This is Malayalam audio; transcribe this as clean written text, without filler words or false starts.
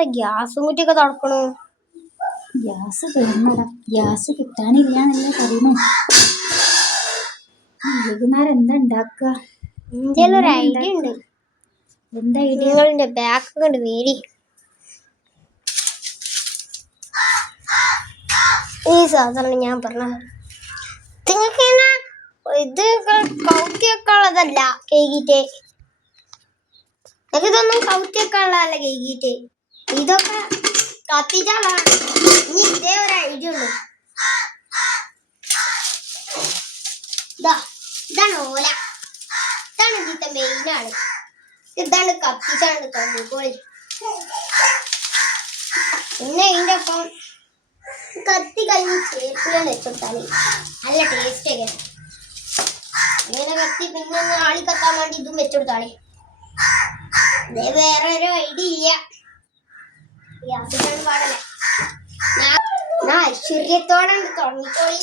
എന്താ ഗ്യാസും കുറ്റിയൊക്കെ തുറക്കണു? ഗ്യാസ് തീർന്നടാ, ഗ്യാസ് കിട്ടാനില്ലാന്നല്ലേ പറയുന്നു. വൈകുന്നേരം എന്താ ഉണ്ടാക്കുക? ഇന്ത്യയിൽ ഒരു ഐഡിയ ഉണ്ട്. എന്താ ഐഡിയ? നിങ്ങളുടെ ബാക്ക് കൊണ്ട് വേരി ഈ സാധനം ഞാൻ പറഞ്ഞത് നിങ്ങൾക്ക് ഇത് കൗത്തിയൊക്കെ ഉള്ളതല്ല. കേക്കിട്ട് ഇതൊന്നും കൗത്തിയൊക്കെ ഉള്ളതല്ല. കേക്കിട്ട് ഇതൊക്കെ കത്തിച്ചാലാണ്. ഇനി ഇതേ ഒരു ഐഡിയ ഉള്ളു. ഇതാണ് ഓല. ഇതാണ് ഇതിന്റെ മെയിനാണ്. ഇതാണ് കത്തിച്ചാണ് തോന്നിക്കോളി. പിന്നെ ഇതിന്റെ ഒപ്പം കത്തി കഴിഞ്ഞ് ചേപ്പിലാണ് വെച്ചെടുത്താല് നല്ല ടേസ്റ്റ് ഒക്കെ. ഇങ്ങനെ കത്തി പിന്നെ ഒന്ന് ആളി കത്താൻ വേണ്ടി ഇതും വെച്ചെടുത്താളി. അതേ വേറെ ഒരു ഐഡിയ ഇല്ല. ഗ്യാസിട്ടാണ് പാടല്ലേ. ഞാൻ ഐശ്വര്യത്തോടെ തുടങ്ങിക്കോളി.